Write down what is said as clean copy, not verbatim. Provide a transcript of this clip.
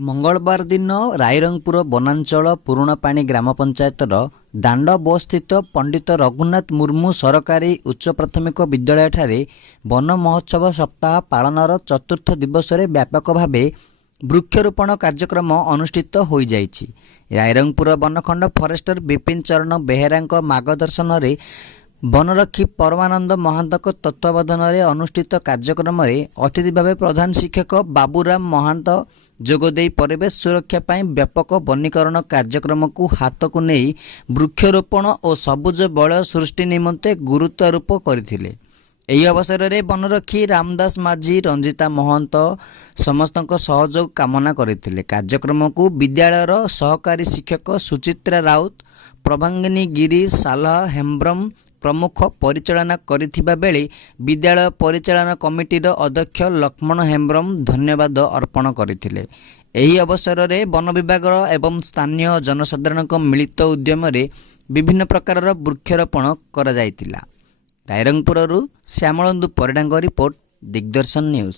मंगलवार दिन रायरंगपुर वनांचल पुरापाणी ग्राम पंचायतर दांडबो स्थित पंडित रघुनाथ मुर्मू सरकारी उच्च प्राथमिक विद्यालय ठारे वन महोत्सव सप्ताह पालनर चतुर्थ दिवस रे व्यापक भावे वृक्षरोपण कार्यक्रम अनुष्ठित हो जाइछि। रायरंगपुर वनखंड फॉरेस्टर विपिन चरण बेहेरा मार्गदर्शन रे वनरक्षी परमानंद महांत तत्वावधान में अनुष्ठित कार्यक्रम में अतिथि भाव प्रधान शिक्षक बाबूराम महांत जोगदे परिवेश सुरक्षा पाई व्यापक वनीकरण कार्यक्रम को हाथ को नहीं वृक्षरोपण और सबुज बलय सृष्टि निमंते गुरुत्वारोप करथिले। एही अवसर में वनरक्षी रामदास माझी रंजिता महंत समस्त सहयोग कामना करथिले। कार्यक्रम को विद्यालयर सहकारी शिक्षक सुचित्रा राउत प्रभांगिनी गिरी सालह हेम्ब्रम प्रमुख परिचालना करिथिबा बेले विद्यालय परिचालना कमिटीर अध्यक्ष लक्ष्मण हेम्ब्रम धन्यवाद अर्पण करथिले। एही अवसर में वन विभाग एवं स्थानीय जनसाधारण मिलित उद्यम विभिन्न प्रकार वृक्षरोपण करा जायतिला। रायरंगपुररू श्यामलंदु परिडांग रिपोर्ट दिग्दर्शन न्यूज।